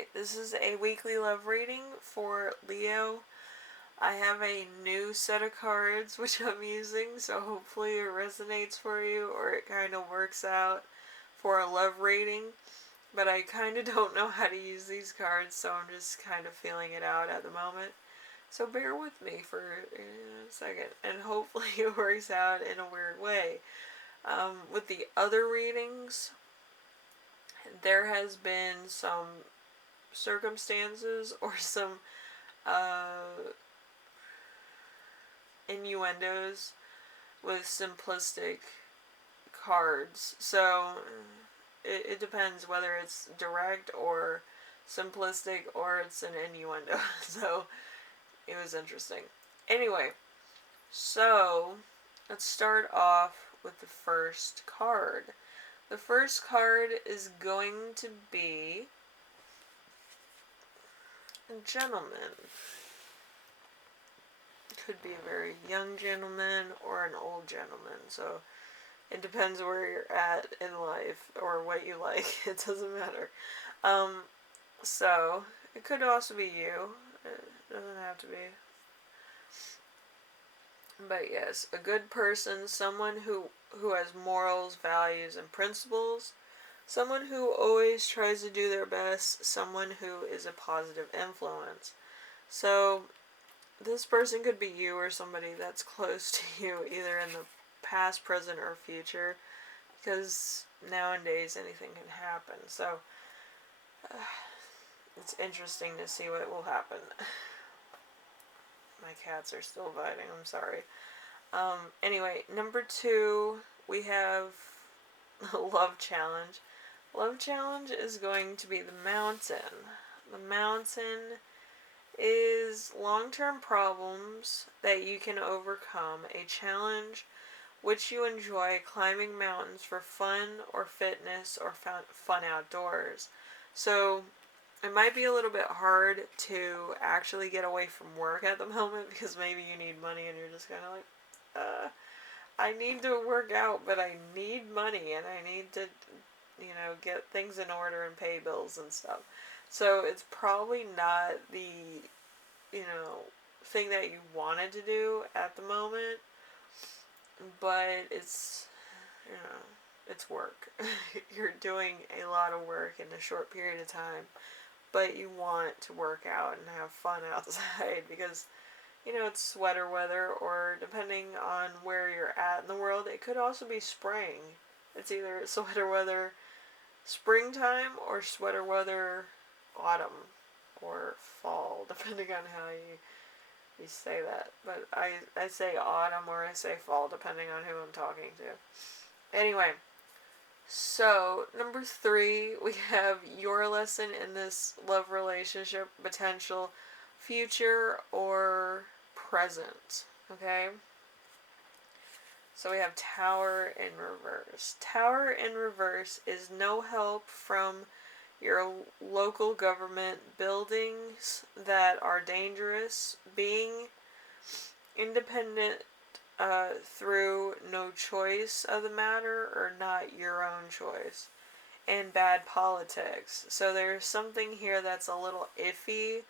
Alright, this is a weekly love reading for Leo. I have a new set of cards which I'm using, so hopefully it resonates for you or it kind of works out for a love reading. But I kind of don't know how to use these cards, so I'm just kind of feeling it out at the moment. So bear with me for a second, and hopefully it works out in a weird way. With the other readings, there has been some circumstances or some innuendos with simplistic cards. So it depends whether it's direct or simplistic or it's an innuendo. So it was interesting. Anyway, so let's start off with the first card. The first card is going to be a gentleman. Could be a very young gentleman or an old gentleman. So it depends where you're at in life or what you like. It doesn't matter. So it could also be you. It doesn't have to be. But yes, a good person, someone who has morals, values, and principles, someone who always tries to do their best, someone who is a positive influence. So this person could be you or somebody that's close to you, either in the past, present, or future, because nowadays anything can happen. So it's interesting to see what will happen. My cats are still biting, I'm sorry. Anyway, number 2, we have a love challenge. Love challenge is going to be the mountain. The mountain is long-term problems that you can overcome, a challenge which you enjoy climbing mountains for fun or fitness or fun outdoors. So it might be a little bit hard to actually get away from work at the moment because maybe you need money and you're just kind of like, I need to work out, but I need money and I need to, get things in order and pay bills and stuff. So it's probably not the, thing that you wanted to do at the moment, but it's, it's work. You're doing a lot of work in a short period of time, but you want to work out and have fun outside because, it's sweater weather, or depending on where you're at in the world, it could also be spring. It's either sweater weather springtime or sweater weather autumn or fall, depending on how you say that. But I say autumn or I say fall, depending on who I'm talking to. Anyway, so number 3, we have your lesson in this love relationship, potential future or present. Okay? So we have Tower in reverse. Tower in reverse is no help from your local government, buildings that are dangerous, being independent through no choice of the matter or not your own choice, and bad politics. So there's something here that's a little iffy,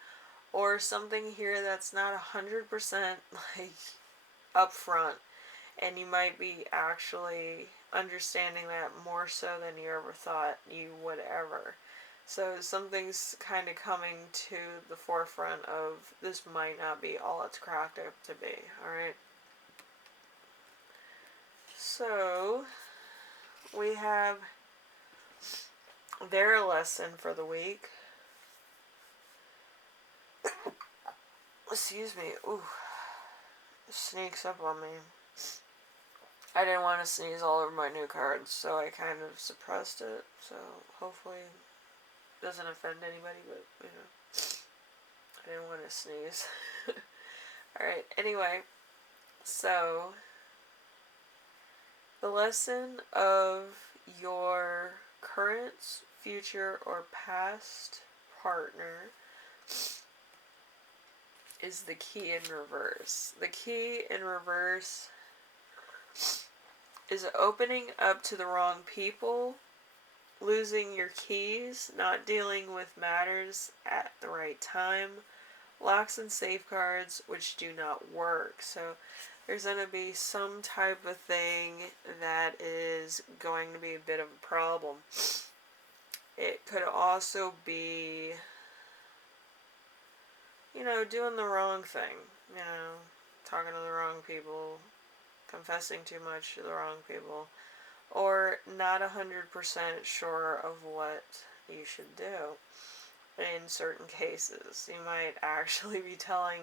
or something here that's not 100% like upfront, and you might be actually understanding that more so than you ever thought you would ever. So something's kind of coming to the forefront of this might not be all it's cracked up to be, alright? So we have their lesson for the week. Excuse me. Ooh. It sneaks up on me. I didn't want to sneeze all over my new cards, so I kind of suppressed it. So hopefully it doesn't offend anybody, but, I didn't want to sneeze. Alright, anyway. So the lesson of your current, future, or past partner is the key in reverse. The key in reverse is opening up to the wrong people losing your keys, not dealing with matters at the right time, locks and safeguards which do not work. So there's going to be some type of thing that is going to be a bit of a problem. It could also be, doing the wrong thing, talking to the wrong people, confessing too much to the wrong people, or not 100% sure of what you should do. In certain cases, you might actually be telling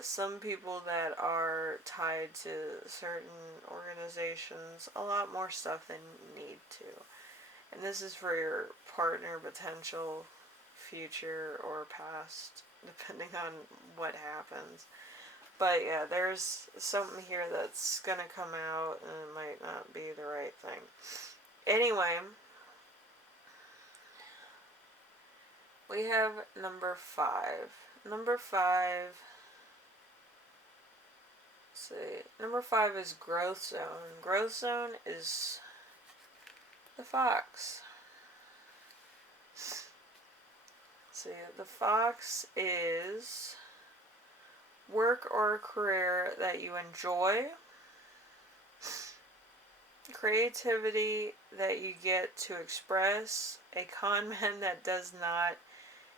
some people that are tied to certain organizations a lot more stuff than you need to. And this is for your partner, potential, future, or past, depending on what happens. But yeah, there's something here that's gonna come out and it might not be the right thing. Anyway, we have number 5. Number 5, let's see, number 5 is growth zone. Growth zone is the fox. See, the fox is work or a career that you enjoy, creativity that you get to express, a con man that does not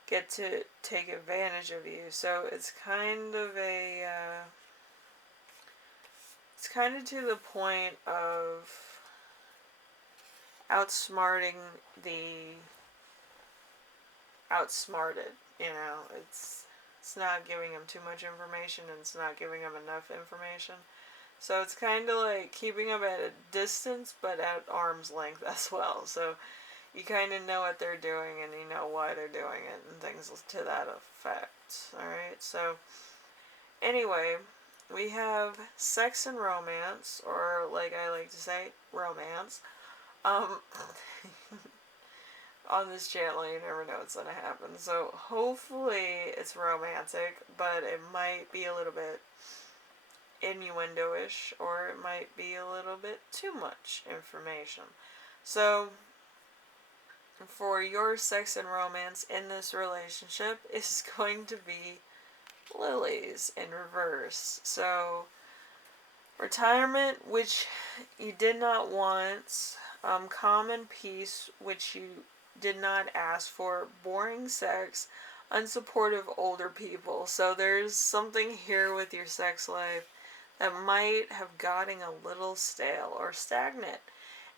get to take advantage of you. So it's kind of to the point of outsmarting the outsmarted. It's not giving them too much information and it's not giving them enough information. So it's kind of like keeping them at a distance but at arm's length as well. So you kind of know what they're doing and you know why they're doing it and things to that effect. Alright, so anyway, we have sex and romance, or like I like to say, romance. On this channel, you never know what's going to happen. So hopefully it's romantic, but it might be a little bit innuendo-ish, or it might be a little bit too much information. So for your sex and romance in this relationship is going to be lilies in reverse. So retirement, which you did not want, common peace, which you did not ask for, boring sex, unsupportive older people. So there's something here with your sex life that might have gotten a little stale or stagnant,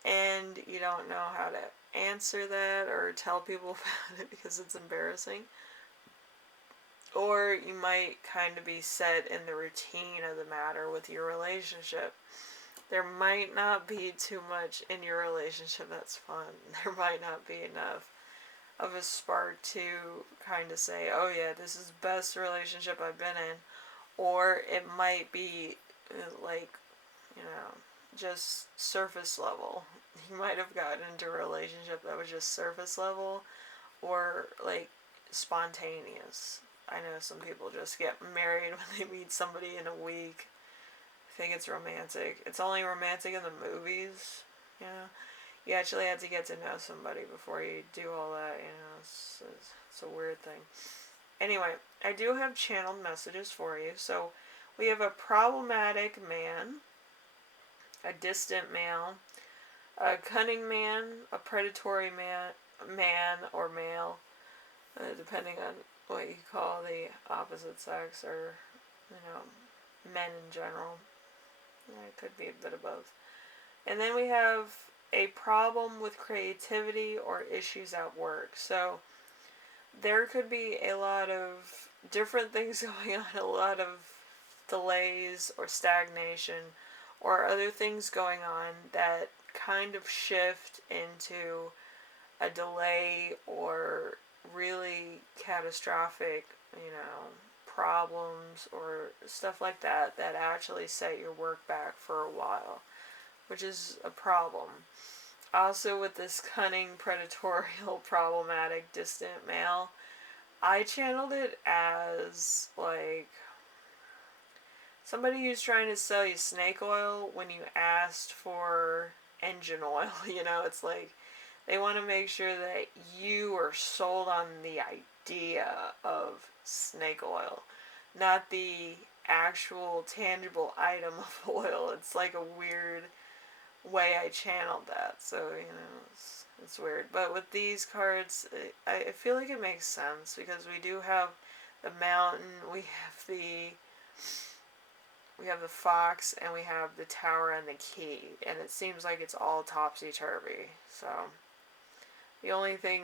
and you don't know how to answer that or tell people about it because it's embarrassing. Or you might kind of be set in the routine of the matter with your relationship. There might not be too much in your relationship that's fun. There might not be enough of a spark to kind of say, oh yeah, this is the best relationship I've been in. Or it might be like, just surface level. You might have gotten into a relationship that was just surface level or like spontaneous. I know some people just get married when they meet somebody in a week. Think it's romantic. It's only romantic in the movies, You actually have to get to know somebody before you do all that, It's a weird thing. Anyway, I do have channeled messages for you. So we have a problematic man, a distant male, a cunning man, a predatory man or male, depending on what you call the opposite sex, or men in general. It could be a bit of both. And then we have a problem with creativity or issues at work. So there could be a lot of different things going on, a lot of delays or stagnation or other things going on that kind of shift into a delay or really catastrophic, problems or stuff like that actually set your work back for a while, which is a problem. Also, with this cunning, predatorial, problematic, distant male, I channeled it as like somebody who's trying to sell you snake oil when you asked for engine oil. It's like They want to make sure that you are sold on the idea of snake oil, not the actual tangible item of oil. It's like a weird way I channeled that. So, it's weird. But with these cards, I feel like it makes sense because we do have the mountain, we have the fox, and we have the tower and the key, and it seems like it's all topsy-turvy. So the only thing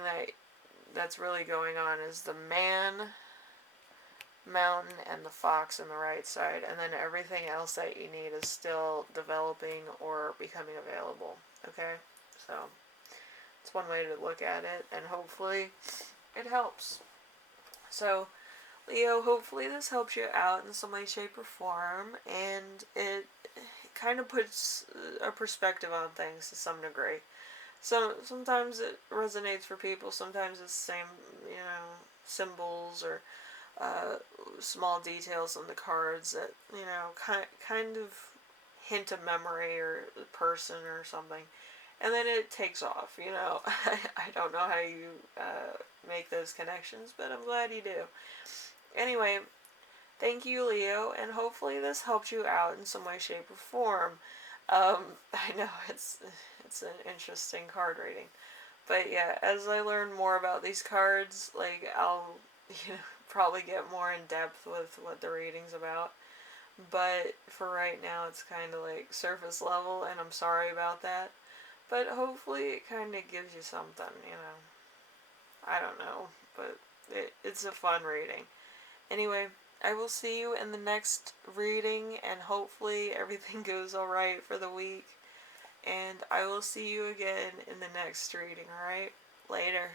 that's really going on is the man, mountain, and the fox on the right side, and then everything else that you need is still developing or becoming available. Okay? So it's one way to look at it, and hopefully it helps. So Leo, hopefully this helps you out in some way, shape, or form, and it kind of puts a perspective on things to some degree. So sometimes it resonates for people, sometimes it's the same, symbols or small details on the cards that, kind of hint a memory or a person or something. And then it takes off, I don't know how you make those connections, but I'm glad you do. Anyway, thank you, Leo, and hopefully this helped you out in some way, shape, or form. I know it's an interesting card reading, but yeah, as I learn more about these cards, like I'll probably get more in depth with what the reading's about. But for right now, it's kind of like surface level, and I'm sorry about that. But hopefully, it kind of gives you something, I don't know, but it's a fun reading. Anyway, I will see you in the next reading, and hopefully everything goes alright for the week. And I will see you again in the next reading, alright? Later.